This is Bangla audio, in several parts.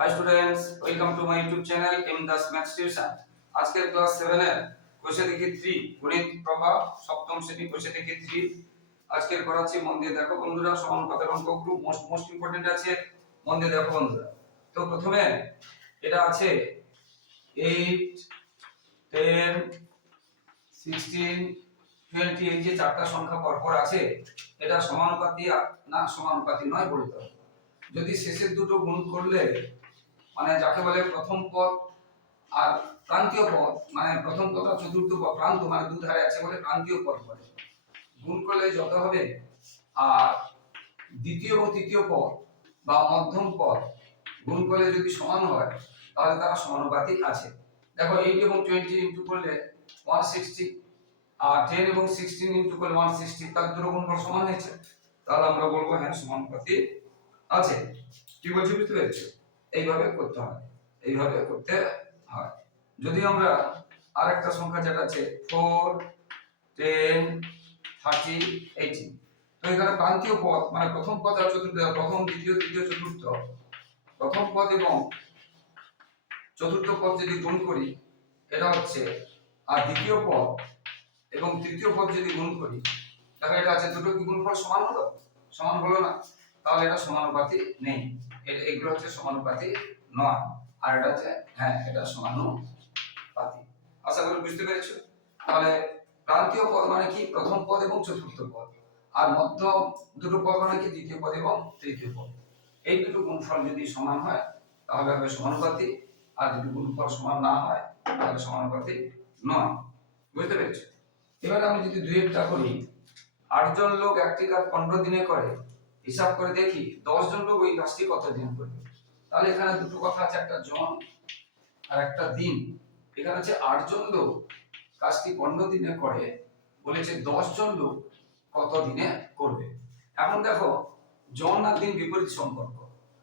Hi students welcome to my YouTube channel M Das maths tuition আজকের ক্লাস 7 এর কোষে দেখি 3 গণিত প্রভাব, সপ্তম শ্রেণি কোষে দেখি 3 আজকের করাচ্ছি মন দিয়ে দেখো বন্ধুরা সমানুপাতের অঙ্ক গ্রুপ মোস্ট মোস্ট ইম্পর্টেন্ট আছে। মন দিয়ে দেখো বন্ধুরা। তো প্রথমে এটা আছে 8 10 16 20 এই যে চারটা সংখ্যা পরপর আছে, এটা সমানুপাতি না, সমানুপাতি নয় বলতে যদি শেষের দুটো গুণ করলে মানে যাকে বলে প্রথম পদ আর প্রান্তীয় পদ মানে প্রথম পদ আর চতুর্থ পদ প্রান্ত মানে দুধারে আছে বলে প্রান্তীয় পদ বলে। গুণ করলে যত হবে। আর দ্বিতীয় ও তৃতীয় পদ বা মধ্যম পদ গুণ করলে যদি সমান হয়, তাহলে তারা সমানুপাতিক আছে। দেখো এইট এবং টোয়েন্টি ইন্টু করলে ওয়ান সিক্সটি আর টেন এবং সিক্সটিন ইন্টু করলে ওয়ান সিক্সটি তার দুটো গুণফল সমান হয়েছে। তাহলে আমরা বলব হ্যাঁ সমানুপাতিক আছে। কি বলছি, বুঝতে পেরেছ? এইভাবে করতে হয়। এইভাবে করতে হয়। যদি আমরা আরেকটা সংখ্যা যেটা আছে ফোর টেন থার্টি এইটিন তো এখানে প্রান্তীয় পদ মানে প্রথম পদ আর চতুর্থ, প্রথম, দ্বিতীয়, তৃতীয়, চতুর্থ। প্রথম পদ এবং চতুর্থ পদ যদি গুণ করি, এটা হচ্ছে, আর দ্বিতীয় পদ এবং তৃতীয় পদ যদি গুণ করি, তাহলে এটা আছে দুটো কি গুণফল সমান হলো? সমান হলো না। তাহলে এটা সমানুপাতি নেই। এগুলো হচ্ছে সমানুপাতি নয়। আর এটা হচ্ছে হ্যাঁ এটা সমানুপাতি আশা করি বুঝতে পেরেছ? তাহলে প্রান্তীয় পদ মানে কি? প্রথম পদ এবং চতুর্থ পদ। আর মধ্য দুটো পদ মানে কি? দ্বিতীয় পদ এবং তৃতীয় পদ। এই দুটো গুণফল যদি সমান হয়, তাহলে হবে সমানুপাতি আর যদি গুণফল সমান না হয়, তাহলে সমানুপাতি নয়। বুঝতে পেরেছ? এবার আমি যদি দুইটা করি। আটজন লোক একটি কাজ পনেরো দিনে করে হিসাব করে দেখি জন লোক ওই কাজটি কত দিন করবে? তাহলে এখানে দুটো কথা আছে, একটা জন আর একটা দিন। এখানে হচ্ছে আটজন লোক কাজটি পনেরো দিনে করে, বলেছে জন লোক কত দিনে করবে? এখন দেখো, জন আর দিন বিপরীত সম্পর্ক।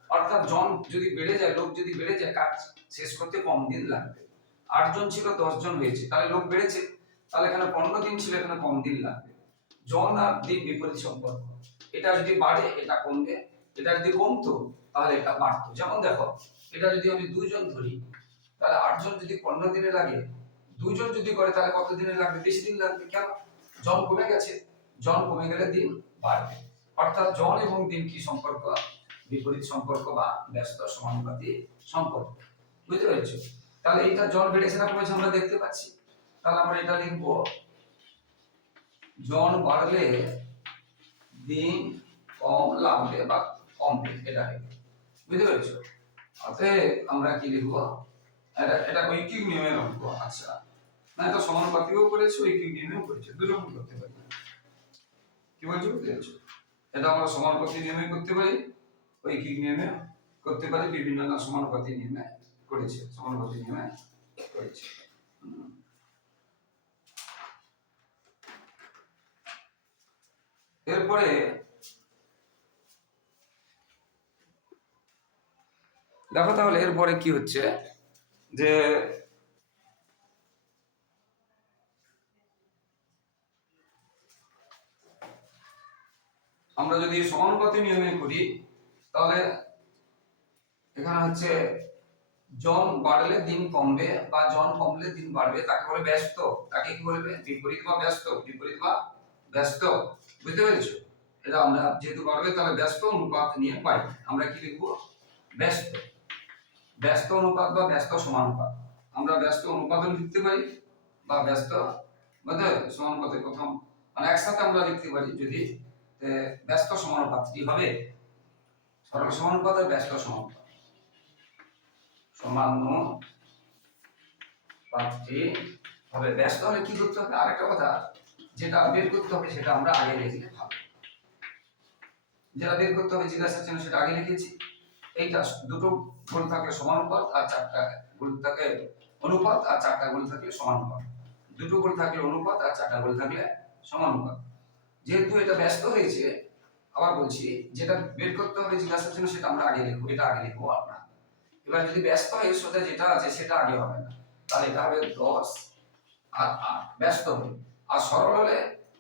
অর্থাৎ জন যদি বেড়ে যায়, লোক যদি বেড়ে যায়, কাজ শেষ করতে কম দিন লাগবে। আটজন ছিল জন হয়েছে, তাহলে লোক বেড়েছে। তাহলে এখানে পনেরো দিন ছিল, এখানে কম দিন লাগবে। জন আর দিন বিপরীত সম্পর্ক। এটা যদি বাড়ে, এটা কমবে। এটা যদি কমতো, তাহলে এটা বাড়তো। যেমন দেখো, এটা যদি আমি দুইজন ধরি, তাহলে আটজন যদি পনেরো দিনে লাগে, দুইজন যদি করে, তাহলে কত দিনে লাগবে? বেশি দিন লাগবে কেন? জন কমে গেছে। জন কমে গেলে দিন বাড়বে। অর্থাৎ জন এবং দিন কি সম্পর্ক? বিপরীত সম্পর্ক বা ব্যস্ত সমানুপাতি সম্পর্ক। বুঝতে পেরেছ? তাহলে এইটা জন বেড়েছে না কমেছে আমরা দেখতে পাচ্ছি। তাহলে আমরা এটা লিখব, জন বাড়লে দিন, কম লাগবে বা কমবে এটা হবে বুঝতে পেরেছ? অতএব আমরা কি লিখব? এটা এটা ঐকিক নিয়মের অঙ্ক আচ্ছা। না, এটা সমানুপাতিকও করেছে, ঐকিক নিয়মেও করেছে। দুরকম করতে পারি। কি বলছো? বুঝতে পেরেছ? এটা আমরা সমানুপাতি নিয়মে করতে পারি, ঐকিক নিয়মে করতে পারি, বিভিন্ন না সমানুপাতি নিয়মে করেছে সমানুপাতি নিয়মে করেছে। এরপরে দেখো তাহলে এরপরে কি হচ্ছে? যে আমরা যদি সমানুপাতি নিয়মে করি, তাহলে এখানে হচ্ছে জন বাড়লে দিন কমবে বা জন কমলে দিন বাড়বে। তাকে বলে ব্যস্ত। তাকে কি বলবে? বিপরীত বা ব্যস্ত। বিপরীত বা ব্যস্ত। বুঝতে পেরেছ? এটা আমরা যেহেতু বাড়বে তাহলে ব্যস্ত অনুপাত নিয়ে পাই। আমরা কি লিখব? ব্যস্ত। ব্যস্ত অনুপাত বা ব্যস্ত সমানুপাত। আমরা ব্যস্ত অনুপাতও লিখতে পারি বা ব্যস্ত বুঝতে সমানুপাতের প্রথম। মানে একসাথে আমরা লিখতে পারি যদি ব্যস্ত সমানুপাত কি হবে? সরল সমানুপাত আর ব্যস্ত সমানুপাত। সমানুপাতটি হবে ব্যস্ত হলে কি করতে হবে? আরেকটা কথা যেটা বের করতে হবে সেটা আমরা আগে লিখলে ভালো যেটা বের করতে হবে, জিজ্ঞাসার জন্য সেটা আগে লিখেছি। এইটা দুটো গুণ থাকলে সমানুপাত আর চারটা গুণ থাকে অনুপাত আর চারটা গুণ থাকলে সমানুপাত। দুটো গুণ থাকলে অনুপাত আর চারটা গুণ থাকলে সমানুপাত। যেহেতু এটা ব্যস্ত হয়েছে, আবার বলছি, যেটা বের করতে হবে, জিজ্ঞাসার জন্য সেটা আমরা আগে লিখব, এটা আগে লিখব না। এবার যদি ব্যস্ত হয় সাথে যেটা আছে সেটা আগে হবে না। তাহলে এটা হবে দশ আর আট, ব্যস্ত হবে আর সরল হলে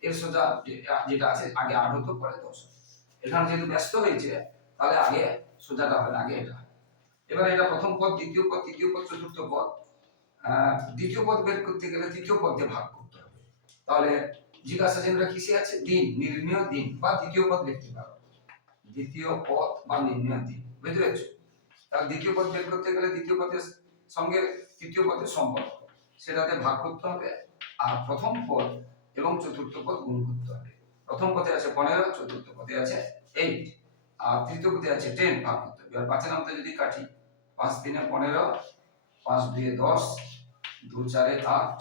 এর সোজা যেটা আছে, আগে আট হতো পরে দশ। এখানে যেহেতু ব্যস্ত হয়েছে, তাহলে আগে সোজাটা হবে আগে এটা এবার এটা প্রথম পদ, দ্বিতীয় পদ, তৃতীয় পদ, চতুর্থ পদ। দ্বিতীয় পদ বের করতে গেলে তৃতীয় পদ দিয়ে ভাগ করতে হবে। তাহলে জিজ্ঞাসা চিহ্নটা কিসে আছে? দিন, নির্ণয় দিন, বা দ্বিতীয় পদ লিখতে পারো। দ্বিতীয় পদ বা নির্ণয় দিন, বুঝতে পেরেছ? তাহলে দ্বিতীয় পদ বের করতে গেলে দ্বিতীয় পদের সঙ্গে তৃতীয় পদের সম্পর্ক। সেটাতে ভাগ করতে হবে। আর প্রথম পদ এবং চতুর্থ পদ গুণ করতে হবে। প্রথম পদে আছে পনেরো, চতুর্থ পদে আছে এইট আর তৃতীয় পদে আছে টেন ভাগ করতে হবে। আর পাঁচের নামতে যদি কাটি, পাঁচ তিনে পনেরো, পাঁচ দুয়ে দশ, দু চারে আট,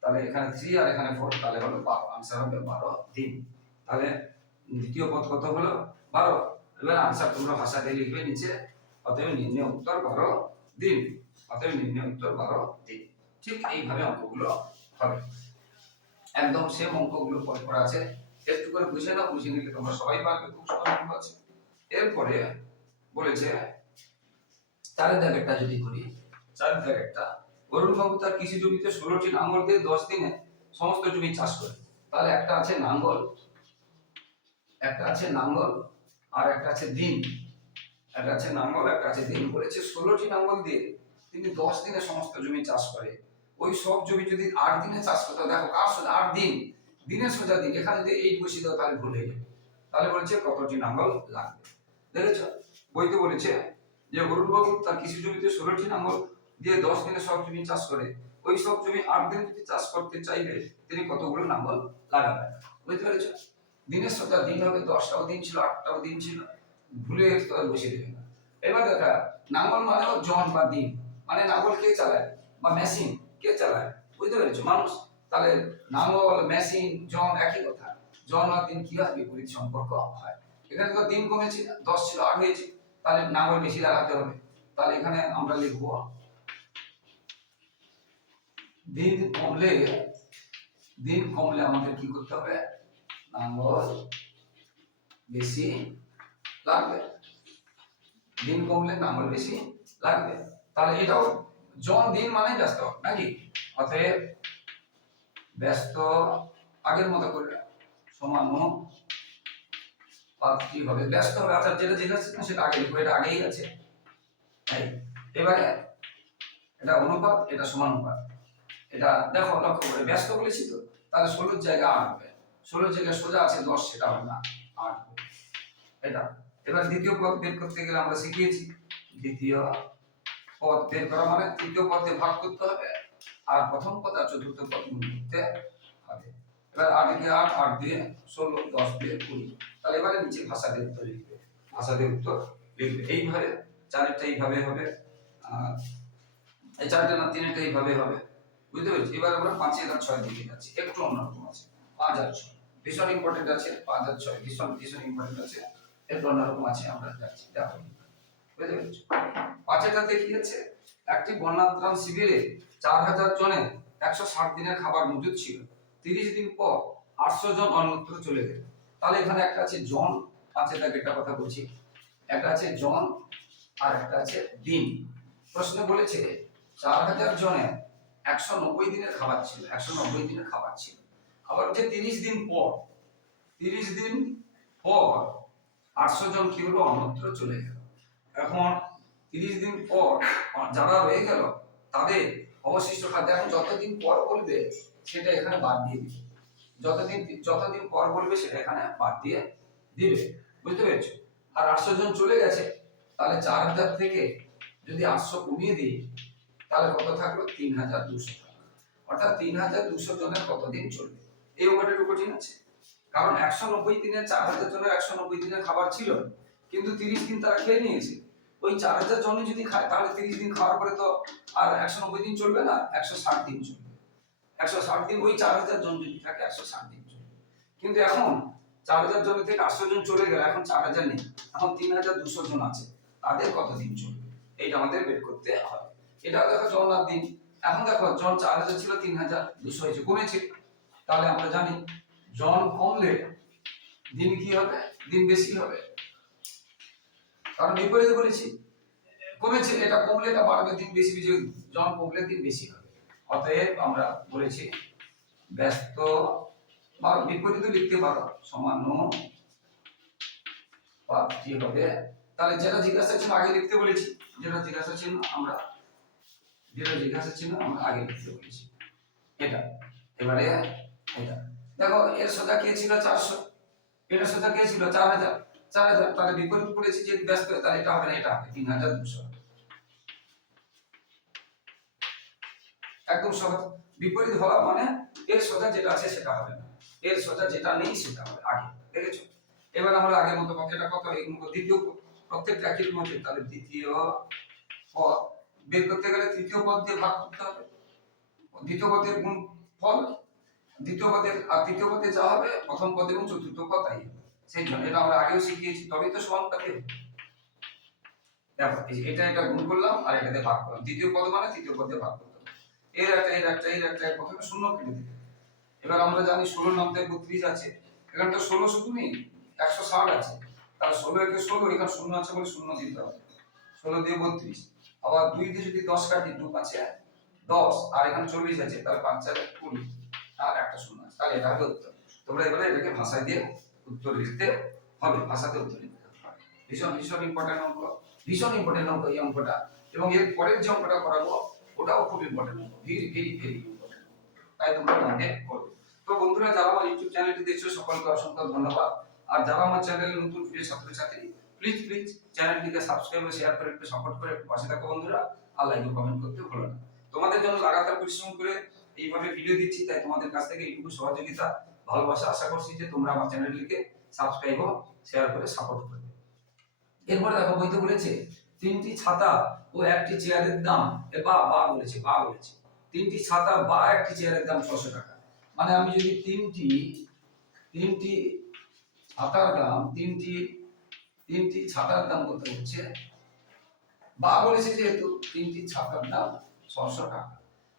তাহলে এখানে থ্রি আর এখানে ফোর তাহলে হলো বারো। আনসার হবে বারো দিন। তাহলে দ্বিতীয় পদ কত হলো? বারো। এবার আনসার তোমরা ভাষাতে লিখবে নিচে। অতএব নির্ণয় উত্তর বারো দিন। অতএব নির্ণয় উত্তর বারো দিন। ঠিক এইভাবে অঙ্কগুলো হবে। একদম সেম অঙ্কগুলো পর পর আছে। একটু করে বুঝে না বুঝে নিলে তোমরা সবাই পারবে, খুব সহজ অঙ্ক আছে। এরপরে বলেছে, চারের দাগেরটা যদি করি, চারের দাগেরটা অরুণ বাবু তার কৃষি জমিতে ষোলোটি নাঙ্গল দিয়ে দশ দিনে সমস্ত জমি চাষ করে। তাহলে একটা আছে নাঙ্গল, একটা আছে নাঙ্গল, আর একটা আছে দিন। একটা আছে নাঙ্গল, একটা আছে দিন। বলেছে ষোলোটি নাঙ্গল দিয়ে তিনি দশ দিনে সমস্ত জমি চাষ করে। ওই সব জমি যদি আট দিনে চাষ করতে দেখো কার সোজা আট দিন? দিনের সোজা দিন। এখানে যদি এইট বসিয়ে দাও তাহলে ভুল হয়ে তাহলে বলছে কতটি নাঙ্গল লাগবে দেখেছ? বইতে বলেছে যে অরুণবাবু তার কৃষি জমিতে ষোলোটি নাঙ্গল দিয়ে দশ দিনে সব জমি চাষ করে। ওই সব জমি আট দিন যদি চাষ করতে চাইবে, তিনি কতগুলো নাঙ্গল লাগাবেন? বুঝতে পেরেছ? দিনের সোজা দিন হবে, দশটাও দিন ছিল, আটটাও দিন ছিল। ভুলে বসিয়ে দেবে না। এবার দেখা নাঙ্গল মানেও জন বা দিন। মানে নাঙ্গল কে চালায় বা মেশিন কে চালায়? বুঝতে পেরেছ? মানুষ, তাহলে নাঙ্গল মেশিন জন একই কথা। জন আর দিন কি হয় বিপরীত সম্পর্ক হয়? এখানে তো দিন কমেছে, দশ ছিল, আট হয়েছে। তাহলে নাঙ্গল বেশি লাগাতে হবে। তাহলে এখানে আমরা লিখব, দিন কমলে দিন কমলে আমাদের কি করতে হবে? নাঙ্গল বেশি লাগবে। দিন কমলে নাঙ্গল বেশি লাগবে। তাহলে এটাও জন দিন মানে ব্যস্ত, নাকি? অতএব ব্যস্ত আগের মতো করে সমান হবে ব্যস্ত হবে, অর্থাৎ যেটা সেটা আগে লিখব এটা আগেই আছে। এবারে এটা অনুপাত, এটা সমানুপাত। এটা দেখো, লক্ষ্য করে, ব্যস্ত বলেছি তো, তাহলে ষোলোর জায়গা আট হবে। ষোলোর জায়গায় সোজা আছে দশ, সেটা হবে না, আট হবে। এটা, এবার দ্বিতীয় পদ বের করতে গেলে আমরা শিখিয়েছি, দ্বিতীয় পদ বের করা মানে তৃতীয় পদে ভাগ করতে হবে, আর প্রথম পদ আর চতুর্থ পদ গুণ করতে হবে। এবার আট দিয়ে আট আট দিয়ে ষোলো, দশ দিয়ে কুড়ি। তাহলে এবারে নিচে ভাষা দিয়ে উত্তর লিখবে। ভাষা দিয়ে উত্তর লিখবে। এইভাবে চারেরটা এইভাবে হবে এই চারটা না তিনটা এইভাবে হবে। বুঝতে পেরেছি? এবার আমরা পাঁচের আর ছয় দিকে যাচ্ছি। একটু অন্যরকম আছে। পাঁচ আর ছয়। ভীষণ ইম্পর্টেন্ট আছে, পাঁচ আর ছয়। ভীষণ ভীষণ ইম্পর্টেন্ট আছে। একটু অন্যরকম আছে, আমরা যাচ্ছি। দেখো। বুঝতে পেরেছ? কি আছে একটি বন্যাত্রাণ শিবিরে চার হাজার জনের একশো ষাট দিনের খাবার মজুদ ছিল। তিরিশ দিন পর আটশো জন অন্যত্র চলে গেল। তাহলে এখানে একটা আছে জন পাঁচের দাগে একটা কথা বলছি। একটা আছে জন আর একটা আছে দিন। প্রশ্ন বলেছে, চার হাজার জনের একশো নব্বই দিনের খাবার ছিল, একশো নব্বই দিনের খাবার ছিল। আবার হচ্ছে তিরিশ দিন পর, তিরিশ দিন পর আটশো জন কি হলো? অন্যত্র চলে গেল। এখন তিরিশ দিন পর যারা রয়ে গেল, তাদের অবশিষ্ট খাদ্য এখন যতদিন পর বলবে, সেটা এখানে বাদ দিয়ে দিবে। যতদিন যতদিন পর বলবে, সেটা এখানে বাদ দিয়ে দিবে। বুঝতে পেরেছ? আর আটশো জন চলে গেছে, তাহলে চার হাজার থেকে যদি আটশো কমিয়ে দিই, তাহলে কত থাকল? তিন হাজার দুশো অর্থাৎ তিন হাজার দুশো জনের কতদিন চলবে? এই ওভারটা কঠিন আছে। কারণ একশো নব্বই দিনের, চার হাজার জনের একশো নব্বই দিনের খাবার ছিল, কিন্তু তিরিশ দিন তারা খেয়ে নিয়েছে। ওই চার হাজার জনই যদি খায়, তাহলে তিরিশ দিন খাওয়ার পরে তো আর একশো নব্বই দিন চলবে না, একশো ষাট দিন চলবে। একশো ষাট দিন, ওই চার হাজার জন যদি থাকে, একশো ষাট দিন চলবে। কিন্তু এখন চার হাজার জনের থেকে আটশো জন চলে গেল, এখন চার হাজার নেই। এখন তিন হাজার দুশো জন আছে, তাদের কতদিন চলবে? এইটা আমাদের বের করতে হয়। এটা দেখো জন আর দিন। এখন দেখো, জন চার হাজার ছিল, তিন হাজার দুশো হয়েছে, কমেছে। তাহলে আমরা জানি, জন কমলে দিন কি হবে? দিন বেশি হবে। কারণ বিপরীতে বলেছি। কমেছে, এটা কমলে এটা বাড়বে, দিন বেশি বেশি, জন কমলে দিন বেশি হবে। অতএব আমরা বলেছি, ব্যস্ত বা বিপরীত লিখতে পারো, সমান পাত্রী হবে। তাহলে যেটা জিজ্ঞাসা ছিল আগে লিখতে বলেছি, যেটা জিজ্ঞাসা ছিল আমরা, যেটা জিজ্ঞাসা ছিল আমরা আগে লিখতে বলেছি। এটা, এবারে এটা। দেখো, এর সোজা কে ছিল চারশো? এটা সোজা কে ছিল চার হাজার? চার হাজার তাহলে বিপরীত পড়েছি যে ব্যস্ত তাহলে এটা হবে না এটা হবে। তিন হাজার দুশো। একদম সহজ। বিপরীত হওয়া মানে এর সোজা যেটা আছে সেটা হবে না। এর সোজা যেটা নেই সেটা হবে আগে দেখেছ? এবার আমরা আগের মতো এটা কত দ্বিতীয় পদ, প্রত্যেকটা একই মধ্যে তাহলে দ্বিতীয় পদ বের করতে গেলে তৃতীয় পদ দিয়ে ভাগ করতে হবে। দ্বিতীয় পদের গুণ ফল দ্বিতীয় পদের আর তৃতীয় পদে যা হবে প্রথম পদ এবং চতুর্থ পদ তাই হবে। জন্য এটা আমরা আগেও শিখিয়েছি, তবেই তো সমানুপাতি হবে দেখো এটা এটা গুণ করলাম, আর এটাতে ভাগ করলাম। দ্বিতীয় পদ মানে তৃতীয় পদে ভাগ হবে। এর একটা এর একটা এর একটা, প্রথমে শূন্য কেটে দিবে এবার আমরা জানি ষোলো নব্বই বত্রিশ আছে। এখানে তো ষোলো শুধু নেই, একশো ষাট আছে। তার ষোলো একে ষোলো, এখানে শূন্য আছে বলে শূন্য দিতে হবে। ষোলো দিয়ে বত্রিশ। আবার দুই দিয়ে যদি দশ কাটি, দু পাঁচে দশ, আর এখানে চল্লিশ আছে, তাহলে পাঁচ চারে কুড়ি। আর একটা শূন্য আছে। তাহলে এটা হবে উত্তর। তোমরা এবারে এটাকে ভাষায় দিয়ে উত্তর লিখতে হবে, ভাষাতে উত্তর লিখতে হবে। ভীষণ ভীষণ ইম্পর্টেন্ট অঙ্ক, ভীষণ ইম্পর্টেন্ট অঙ্ক এই অঙ্কটা। এবং এর পরের যে অঙ্কটা করাবো, ওটাও খুব ইম্পর্টেন্ট অঙ্ক ভেরি ভেরি ভেরি তাই তোমরা মনে করবে। তো বন্ধুরা, যারা আমার ইউটিউব চ্যানেলটি দেখছ, সকলকে অসংখ্য ধন্যবাদ। আর যারা আমার চ্যানেলে নতুন, প্রিয় ছাত্রছাত্রী প্লিজ প্লিজ চ্যানেলটিকে সাবস্ক্রাইব ও শেয়ার করে, একটু সাপোর্ট করে পাশে থাকো বন্ধুরা। আর লাইক কমেন্ট করতে ভুলো না। তোমাদের জন্য লাগাতার পরিশ্রম করে এইভাবে ভিডিও দিচ্ছি, তাই তোমাদের কাছ থেকে এইটুকু সহযোগিতা ভালোবাসা আশা করছি যে তোমরা আমার চ্যানেলটিকে সাবস্ক্রাইব ও শেয়ার করে সাপোর্ট করবে। এরপরে দেখো বইতে বলেছে, তিনটি ছাতা ও একটি চেয়ারের দাম বা বা বলেছে বা বলেছে। তিনটি ছাতা বা একটি চেয়ারের দাম ছশো টাকা। মানে আমি যদি তিনটি তিনটি ছাতার দাম, তিনটি তিনটি ছাতার দাম কত হচ্ছে, বা বলেছে যেহেতু তিনটি ছাতার দাম ছশো টাকা।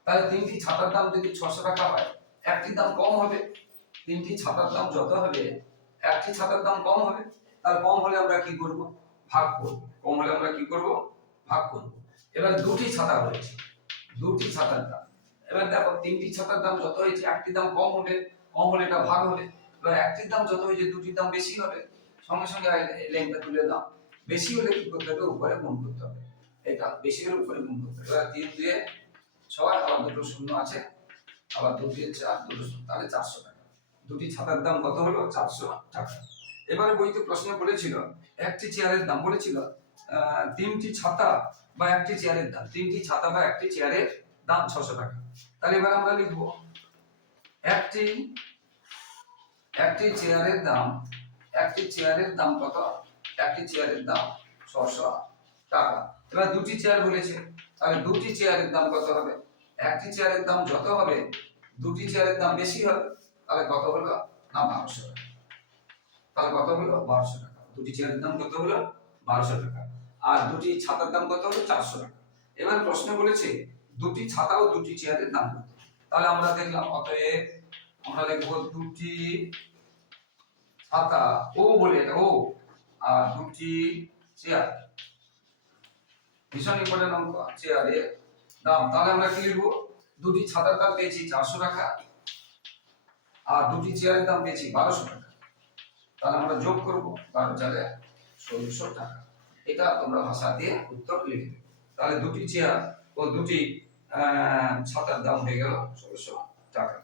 তাহলে তিনটি ছাতার দাম যদি ছশো টাকা হয়, একটি দাম কম হবে। তিনটি ছাতার দাম যত হবে, একটি ছাতার দাম কম হবে তাহলে কম হলে আমরা কি করব? ভাগ করব। কম হলে আমরা কি করব? ভাগ করব। এবার দুটি ছাতা হয়েছে দুটি ছাতার দাম। এবার দেখো, তিনটি ছাতার দাম যত হয়েছে, একটি দাম কম হলে কম হলে এটা ভাগ হবে। এবার একটির দাম যত হয়েছে, দুটির দাম বেশি হবে। সঙ্গে সঙ্গে লেনটা তুলে দাও। বেশি হলে কি করতে হবে? উপরে গুণ করতে হবে। এটা বেশি হলে উপরে গুণ করতে হবে। এবার তিন দিয়ে ছয়, আবার দুটো শূন্য আছে। আবার দু দিয়ে চার, দুটো শূন্য। তাহলে চারশো টাকা। দুটি ছাতার দাম কত হলো? চারশো টাকা। এবারে বইতে প্রশ্ন বলেছিল একটি চেয়ারের দাম বলেছিল তিনটি ছাতা বা একটি চেয়ারের দাম। তিনটি ছাতা বা একটি চেয়ারের দাম ছশো টাকা। তাহলে এবার আমরা লিখব, একটি একটি চেয়ারের দাম, একটি চেয়ারের দাম কত? একটি চেয়ারের দাম ছশো টাকা। এবার দুটি চেয়ার বলেছে, তাহলে দুটি চেয়ারের দাম কত হবে? একটি চেয়ারের দাম যত হবে, দুটি চেয়ারের দাম বেশি হবে। তাহলে কত হলো না বারোশো টাকা। তাহলে কত হলো বারোশো টাকা। দুটি চেয়ারের দাম কত হলো? বারোশো টাকা। আর দুটি ছাতার দাম কত হলো? চারশো টাকা। এবার প্রশ্ন বলেছে, দুটি ছাতা ও দুটি চেয়ারের দাম কত? তাহলে আমরা দেখলাম, অতএব আমরা লিখব দুটি ছাতা, ও বলে ও, আর দুটি চেয়ার ভীষণ ইম্পর্টেন্ট অঙ্ক চেয়ারের দাম। তাহলে আমরা কি লিখব? দুটি ছাতার দাম পেয়েছি চারশো টাকা। আর দুটি চেয়ারের দাম পেয়েছি বারোশো টাকা। তাহলে আমরা যোগ করব বারো চারে ষোলোশো টাকা। এটা তোমরা ভাষা দিয়ে উত্তর লিখবে তাহলে দুটি চেয়ার ও দুটি ছাতার দাম হয়ে গেল ষোলোশো টাকা।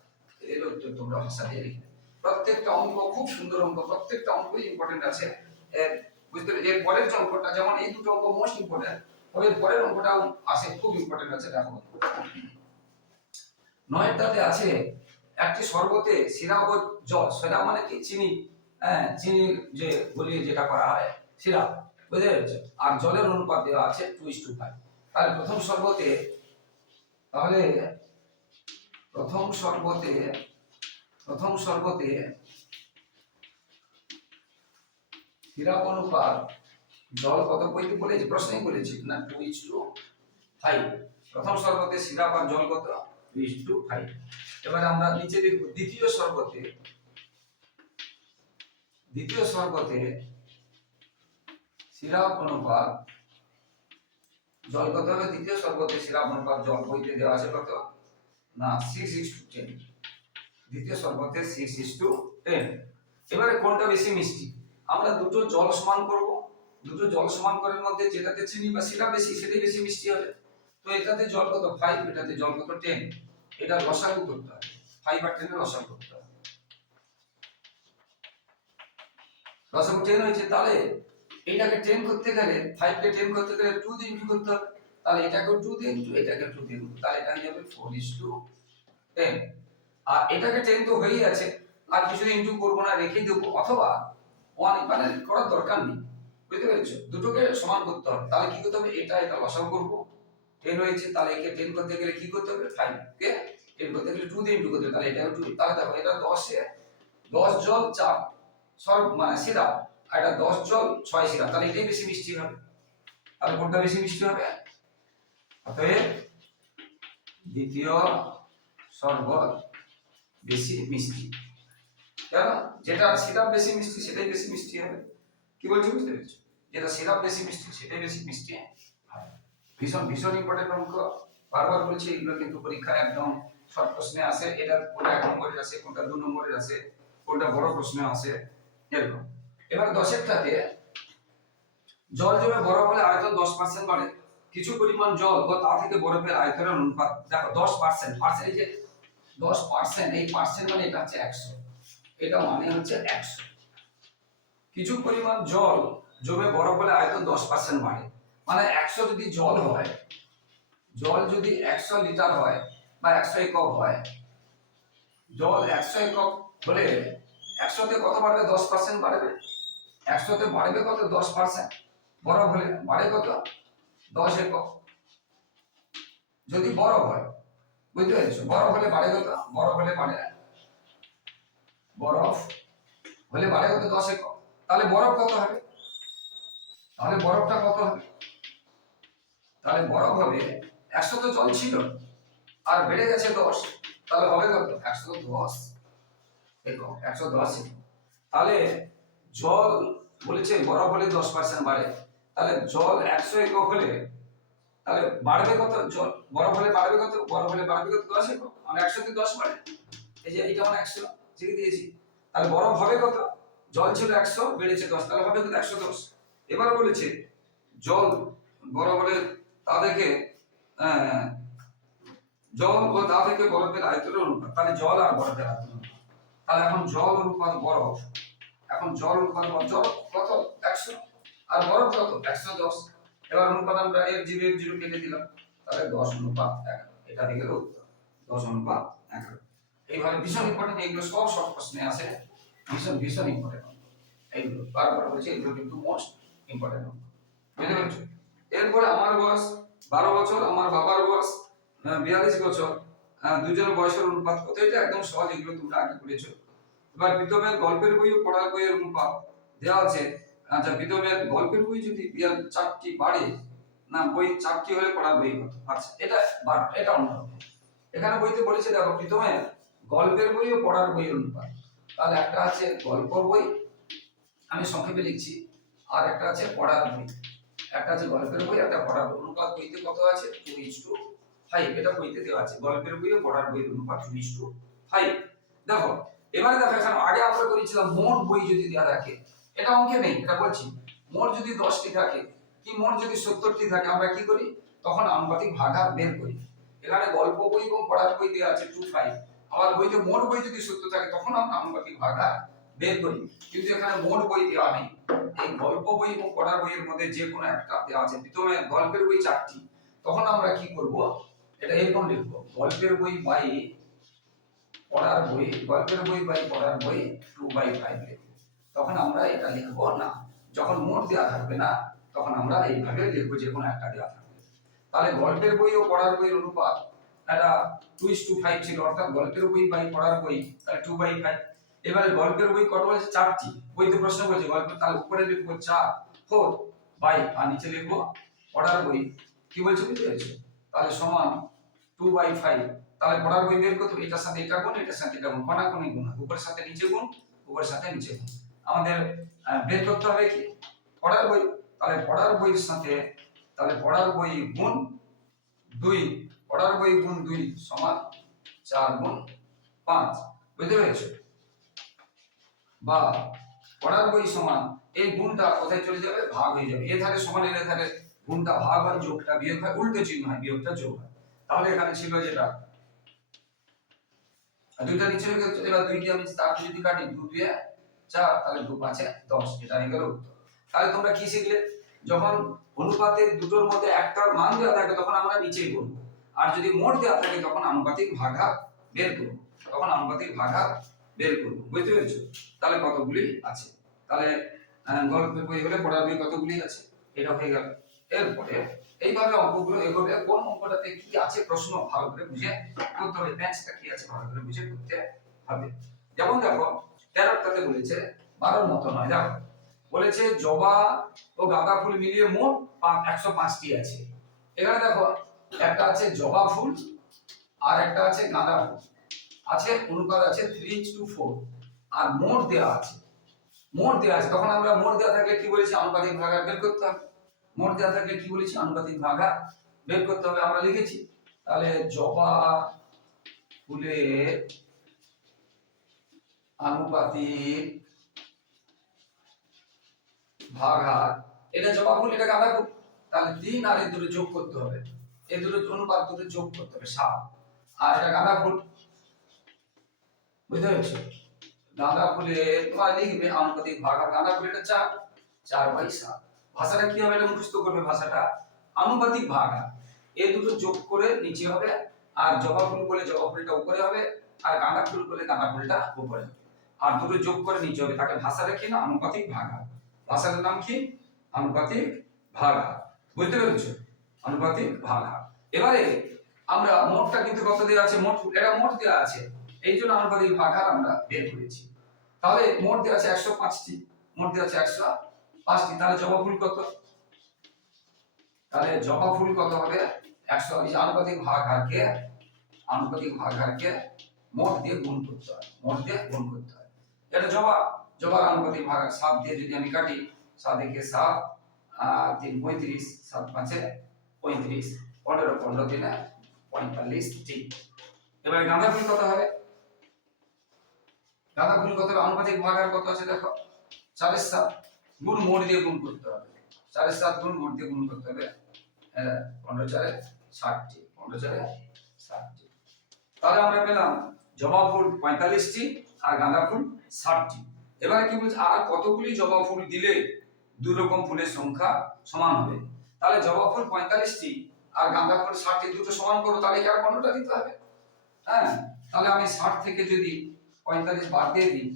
এর উত্তর তোমরা ভাষা দিয়ে লিখবে প্রত্যেকটা অঙ্ক, খুব সুন্দর অঙ্ক, প্রত্যেকটা অঙ্কই ইম্পর্টেন্ট আছে। বুঝতে পেরেছি? এর পরের যে অঙ্কটা, যেমন এই দুটো অঙ্ক মোস্ট ইম্পর্টেন্ট এর পরের অঙ্কটাও আছে খুব ইম্পর্টেন্ট আছে, দেখো। নয়টাতে আছে একটি শরবতে সিরাপ ও জল, সেটা মানে কি? চিনি হ্যাঁ চিনি যে বলি যেটা করা হয় সিরাপ বুঝতে পেরেছ? আর জলের অনুপাত দেওয়া আছে টু ইস টু ফাইভ তাহলে প্রথম শরবতে তাহলে প্রথম শরবতে প্রথম শরবতে সিরাপ অনুপাত জল কত? বইতে বলেছি, প্রশ্নেই বলেছি, না টু ইস টু ফাইভ প্রথম শরবতে সিরাপ আর জল কত? টু ইস টু ফাইভ এবার আমরা নিচে দেখব, দ্বিতীয় শরবতে দ্বিতীয় শরবতে সিরাপ অনুপাত জল কত হবে? দ্বিতীয় শরবতে সিরাপ অনুপাত জল বইতে দেওয়া আছে কত? না সিক্স ইস টু টেন দ্বিতীয় শরবতে সিক্স ইস টু টেন এবারে কোনটা বেশি মিষ্টি? আমরা দুটো জল সমান করব। দুটো জল সমান করার মধ্যে যেটাতে চিনি বা সিরাপ বেশি, সেটাই বেশি মিষ্টি হবে। তো এটাতে জল কত? ফাইভ এটাতে জল কত? টেন এটা লসাগু করতে হবে ফাইভ আর টেনের লসাগু করতে হবে লসাগু টেন হয়েছে, তাহলে এটাকে টেন করতে গেলে ফাইভ কে টেন করতে গেলে টু দিয়ে ইন্টু করতে হবে? তাহলে এটাকে টু দিয়ে ইন্টু এটাকে টু দিয়ে ইন্টু তাহলে এটা হয়ে যাবে ফোর ইস টু টেন আর এটাকে টেন তো হয়েই আছে, আর কিছু ইন্টু করব না, রেখে দেবো, অথবা ওয়ান মানে করার দরকার নেই। বুঝতে পেরেছ? দুটোকে সমান করতে হবে। তাহলে কি করতে হবে? এটা এটা লসাগু করব। টেন হয়েছে, তাহলে একে টেন করতে গেলে কি করতে হবে? ফাইভ কে ইন্টু মানে এটাই বেশি মিষ্টি হবে। তাহলে কোনটা বেশি মিষ্টি হবে? দ্বিতীয় শরবত বেশি মিষ্টি। কেন? যেটা সিরাপ বেশি মিষ্টি, সেটাই বেশি মিষ্টি হবে। কি বলছি বুঝতে পেরেছ? যেটা সিরাপ বেশি মিষ্টি, সেটাই বেশি মিষ্টি ভীষণ ভীষণ ইম্পর্টেন্ট অঙ্ক। বারবার বলছি, এগুলো কিন্তু পরীক্ষায় একদম শর্ট প্রশ্নে আসে এটা কোনটা এক নম্বরের আছে, কোনটা দু নম্বরের আছে, কোনটা বড় প্রশ্নে আসে এরকম। এবার দশেরটাতে জল জমে বরফ হলে আয়তন দশ পার্সেন্ট বাড়ে। কিছু পরিমাণ জল বা তা থেকে বরফের আয়তনের অনুপাত, দেখো দশ পার্সেন্ট পার্সেন্ট এই যে দশ পার্সেন্ট এই পার্সেন্ট মানে এটা হচ্ছে একশো। এটা মানে হচ্ছে একশো। কিছু পরিমাণ জল জমে বরফ হলে আয়তন দশ পার্সেন্ট বাড়ে। মানে একশো যদি জল হয়, জল যদি একশো লিটার হয় বা একশো একক হয়। জল একশো একক হলে একশোতে কত বাড়বে? দশ পার্সেন্ট বাড়বে। একশোতে বাড়বে কত? দশ পার্সেন্ট বরফ হলে বাড়ে কত? দশ একক। যদি বরফ হয়, বুঝতে পেরেছ? বরফ হলে বাড়ে কত? বরফ হলে বাড়ে না বরফ হলে বাড়ে কত? দশ একক। তাহলে বরফ কত হবে? তাহলে বরফটা কত হবে? তাহলে বরফ হবে একশো তো জল ছিল আর বেড়ে গেছে দশ, তাহলে হবে কত? একশো দশ। একক একশো দশ তাহলে জল বলেছে, বরফ হলে দশ পার্সেন্ট বাড়ে। তাহলে জল একশো একক হলে, তাহলে বাড়বে কত? জল, বরফ হলে বাড়বে কত? বরফ হলে বাড়বে কত? দশ একক। মানে একশোতে দশ বাড়ে। এই যে এইটা মানে একশো শিখে দিয়েছি। তাহলে বরফ হবে কত? জল ছিল একশো, বেড়েছে দশ, তাহলে হবে কত? একশো দশ। এবার বলেছে, জল, বরফ হলে তাদেরকে জল ও তা থেকে বরফের আয়তনের অনুপাত। তাহলে জল আর বরফের আয়তন তাহলে এখন জল অনুপাত বরফ। এখন জল অনুপাত জল কত? একশো। আর বরফ কত? একশো দশ। এবার অনুপাত আমরা এর জিরো এর জিরো কেটে দিলাম। তাহলে দশ অনুপাত এগারো। এটা হয়ে উত্তর। দশ অনুপাত এগারো। এইভাবে ভীষণ ইম্পর্টেন্ট এগুলো সব সব প্রশ্নে আসে ভীষণ ভীষণ ইম্পর্টেন্ট এইগুলো বারবার বলছি, এগুলো কিন্তু মোস্ট ইম্পর্টেন্ট বুঝতে পেরেছ? এরপরে আমার বয়স, বারো বছর, আমার বাবার বয়স। বিয়াল্লিশ বছর। দুজনের বয়সের অনুপাত কত? এটা একদম সহজ, এগুলো তোমরা আগে করেছ এবার বিতমের গল্পের বই ও পড়ার বইয়ের অনুপাত দেওয়া আছে। আচ্ছা বিতমের গল্পের বই যদি বিয়াল চারটি বাড়ে, না, বই চারটি হলে পড়ার বই কত? আচ্ছা এটা বাড় এটা অন্যরকম এখানে বইতে বলেছে, দেখো প্রথমে গল্পের বই ও পড়ার বইয়ের অনুপাত। তাহলে একটা আছে গল্পর বই, আমি সংক্ষেপে লিখছি। আর একটা আছে পড়ার বই। একটা আছে গল্পের বই, একটা পড়ার বই। অনুপাত বইতে কত আছে? টু ইস টু ফাইভ এটা বইতে দেওয়া আছে। গল্পের বই ও পড়ার বইয়ের অনুপাত টু ইস টু ফাইভ দেখো, এবারে দেখো, এখানে আগে আমরা করেছিলাম, মোট বই যদি দেওয়া থাকে, এটা অঙ্কে নেই, এটা বলছি, মোট যদি দশটি থাকে, কি মোট যদি সত্তরটি থাকে, আমরা কি করি? তখন আনুপাতিক ভাগার বের করি। এখানে গল্প বই এবং পড়ার বই দেওয়া আছে টু ফাইভ আবার বইতে মোট বই যদি সত্তর থাকে, তখন আমরা আনুপাতিক ভাগার বের করি। কিন্তু এখানে মোট বই দেওয়া নেই। এই গল্প বই এবং পড়ার বইয়ের মধ্যে যে কোনো একটা দেওয়া আছে। প্রথমে গল্পের বই চারটি। তখন আমরা কি করব? এটা এরকম লিখব। গল্পের বই বাই পড়ার বই, গল্পের বই বাই পড়ার বই টু বাই ফাইভ লিখব। তখন আমরা এটা লিখব না। যখন মোট দেওয়া থাকবে না, তখন আমরা এইভাবে লিখব, যে কোনো একটা দেওয়া থাকবে। তাহলে গল্পের বই ও পড়ার বইয়ের অনুপাত এটা টু ইস টু ফাইভ ছিল, অর্থাৎ গল্পের বই বাই পড়ার বই, তাহলে টু বাই ফাইভ এবারে গল্পের বই কত বলেছে? চারটি। বইতে প্রশ্ন করেছে, গল্পের তাহলে উপরে লিখব চার ফোর বাই আর নিচে লিখব পড়ার বই। কি বলছে বুঝতে পেরেছ? তাহলে সমান টু বাই ফাইভ তাহলে বই বের করতে এটার সাথে এটা গুণ, এটার সাথে এটা গুণ, কোনা কোনি গুণ উপরের সাথে নিচে গুণ, উপরের সাথে নিচে গুণ। আমাদের বের করতে হবে কি? পড়ার বই, তাহলে পড়ার বইয়ের সাথে, তাহলে পড়ার বই গুণ দুই পড়ার বই গুণ দুই সমান চার গুণ পাঁচ, বুঝতে পেরেছ? বা পড়ার বই সমান, এই গুণটা কোথায় চলে যাবে? ভাগ হয়ে যাবে। এ ধারে সমানের এ ধারে গুণটা ভাগ হয়, যোগটা বিয়োগ হয়, উল্টো চিহ্ন হয়, বিয়োগটা যোগ হয়। তাহলে এখানে ছিল যেটা? দুইটা নিচে রেখে এবার দুই দিয়ে আমি তার যদি কাটি, দু দিয়ে চার, তাহলে দু পাঁচে দশ, এটা হয়ে গেল উত্তর। তাহলে তোমরা কি শিখলে? যখন অনুপাতের দুটোর মধ্যে একটার মান দেওয়া থাকে, তখন আমরা নিচেই বলব। আর যদি মোট দেওয়া থাকে, তখন আনুপাতিক ভাগহার বের করব। তখন আনুপাতিক ভাগহার বের করব। বুঝতে পেরেছ? তাহলে কতগুলি আছে? তাহলে গল্পের বই হলে পড়ার বই কতগুলি আছে? এটা হয়ে গেল। এরপরে এইভাবে অঙ্কগুলো এগোবে, কোন অঙ্কটাতে কি আছে প্রশ্ন ভালো করে বুঝে করতে হবে ম্যাচটা কি আছে ভালো করে বুঝে করতে হবে। যেমন দেখো তেরোটাতে বলেছে, বারোর মতো নয়, দেখো। বলেছে জবা ও গাঁদা ফুল মিলিয়ে মোট একশো পাঁচটি আছে। এখানে দেখো, একটা আছে জবা ফুল আর একটা আছে গাঁদা ফুল। আছে অনুপাত আছে থ্রি টু ফোর আর মোট দেওয়া আছে। মোট দেওয়া আছে, তখন আমরা মোট দেওয়া থাকলে কি বলেছি? আনুপাতিক ভাগার বের করতে হবে। মোট দেওয়া থাকলে কি বলেছি? আনুপাতিক ভাগার বের করতে হবে। আমরা লিখেছি। তাহলে জবা ফুলের আনুপাতিক ভাগার এটা জবা ফুল এটা গাঁদা ফুল তাহলে তিন আর এই দুটো যোগ করতে হবে। এই দুটো অনুপাত দুটো যোগ করতে হবে, সাত। আর এটা গাঁদা ফুল। বুঝতে পেরেছ? গাঁদা ফুলে তোমার লিখবে আনুপাতিক ভাগ গাঁদা ফুল এটা চার। চার বাই সাত। ভাষাটা কি হবে? এটা মুখস্থ করবে ভাষাটা। আনুপাতিক ভাগ। এই দুটো যোগ করে নিচে হবে, আর জবা ফুল বলে জবা ফুলটা উপরে হবে, আর গাঁদা ফুল বলে গাঁদা ফুলটা উপরে আর দুটো যোগ করে নিচে হবে তাকে ভাষাটা কি না আনুপাতিক ভাগ আর ভাষাটার নাম কি? আনুপাতিক ভাগাহার বুঝতে পেরেছ? আনুপাতিক ভাগাহার এবারে আমরা মোটটা কিন্তু কত দেওয়া আছে? মোট এটা মোট দেওয়া আছে। এই জন্য আনুপাতিক ভাগাহার আমরা বের করেছি। তাহলে মোট দেওয়া আছে একশো পাঁচটি। মোট দেওয়া আছে একশো পাঁচটি, তাহলে জবা ফুল কত? তাহলে জবা ফুল কত হবে? একশো আনুপাতিক ভাগহারকে আনুপাতিক ভাগহারকে মোট দিয়ে গুণ করতে হয়, মোট দিয়ে গুণ করতে হয়। এটা জবা, জবার আনুপাতিক ভাগ সাত দিয়ে যদি আমি কাটি, সাত একে সাত তিন পঁয়ত্রিশ, সাত পাঁচে পঁয়ত্রিশ, পনেরো পনেরো দিনে পঁয়তাল্লিশ ঠিক এবার গাঁদা ফুল কত হবে? গাঁদা ফুল কত আনুপাতিক ভাগ আর কত আছে দেখো? চারের সাত। গুণ মোট দিয়ে গুণ করতে হবে। চারের সাত গুণ মোট দিয়ে গুণ করতে হবে। আহ, পনেরো চারে ষাটটি পনেরো চারে ষাটটি। তাহলে আমরা পেলাম জবা ফুল পঁয়তাল্লিশটি আর গাঁদা ফুল ষাটটি। এবারে কি বলছে আর কতগুলি জবা ফুল দিলে দু রকম ফুলের সংখ্যা সমান হবে? তাহলে জবা ফুল পঁয়তাল্লিশটি আর গাঁদা ফুল ষাটটি দুটো সমান করব তাহলে কি আর পনেরোটা দিতে হবে? হ্যাঁ তাহলে আমি ষাট থেকে যদি পঁয়তাল্লিশ বাদ দিয়ে দিই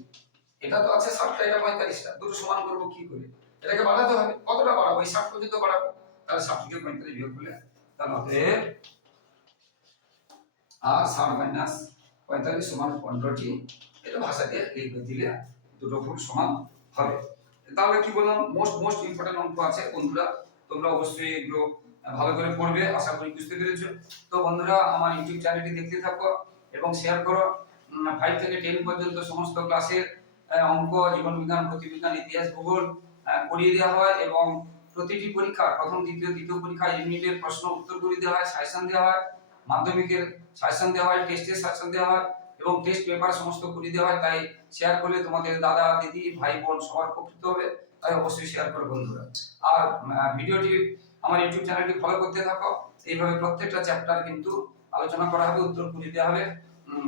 এটা তো আছে ষাটটা এটা পঁয়তাল্লিশটা দুটো সমান করব কি করে? এটাকে বাড়াতে হবে। কতটা বাড়াবো? এই ষাট পর্যন্ত বাড়াবো। তাহলে ষাট থেকে পঁয়তাল্লিশ বিয়োগ করলে তাহলে অতএব আর ষাট মাইনাস পঁয়তাল্লিশ সমান পনেরোটি এটা ভাষা দিয়ে লিখবে দিলে দুটো ফুল সমান হবে। তাহলে কি বললাম? মোস্ট মোস্ট ইম্পর্টেন্ট অঙ্ক আছে বন্ধুরা। তোমরা অবশ্যই এগুলো ভালো করে পড়বে। আশা করি বুঝতে পেরেছ। তো বন্ধুরা, আমার ইউটিউব চ্যানেলটি দেখতে থাকো এবং শেয়ার করো। ফাইভ থেকে টেন পর্যন্ত সমস্ত ক্লাসের অঙ্ক জীবন বিজ্ঞান প্রতিবিজ্ঞান, ইতিহাস ভূগোল করিয়ে দেওয়া হয় এবং প্রতিটি পরীক্ষা, প্রথম, দ্বিতীয়, তৃতীয় পরীক্ষা, ইউনিটের প্রশ্ন উত্তর করিয়ে দেওয়া হয় সাজেশন দেওয়া হয়, মাধ্যমিকের সাজেশন দেওয়া হয় টেস্টের সাজেশন দেওয়া হয় এবং টেস্ট পেপার সমস্ত করিয়ে দেওয়া হয়। তাই শেয়ার করলে তোমাদের দাদা, দিদি, ভাই, বোন সবার উপকৃত হবে। তাই অবশ্যই শেয়ার করো বন্ধুরা। আর ভিডিওটি আমার ইউটিউব চ্যানেলটি ফলো করতে থাকো। এইভাবে প্রত্যেকটা চ্যাপ্টার কিন্তু আলোচনা করা হবে, উত্তর খুঁজে দেওয়া হবে।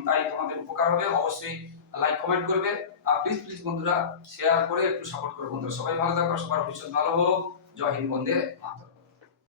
তাই তোমাদের উপকার হবে। অবশ্যই লাইক কমেন্ট করবে। আর প্লিজ প্লিজ বন্ধুরা শেয়ার করে একটু সাপোর্ট করো বন্ধুরা সবাই ভালো থাকো সবার ভবিষ্যৎ ভালো হোক জয় হিন্দ বন্দে মাতরম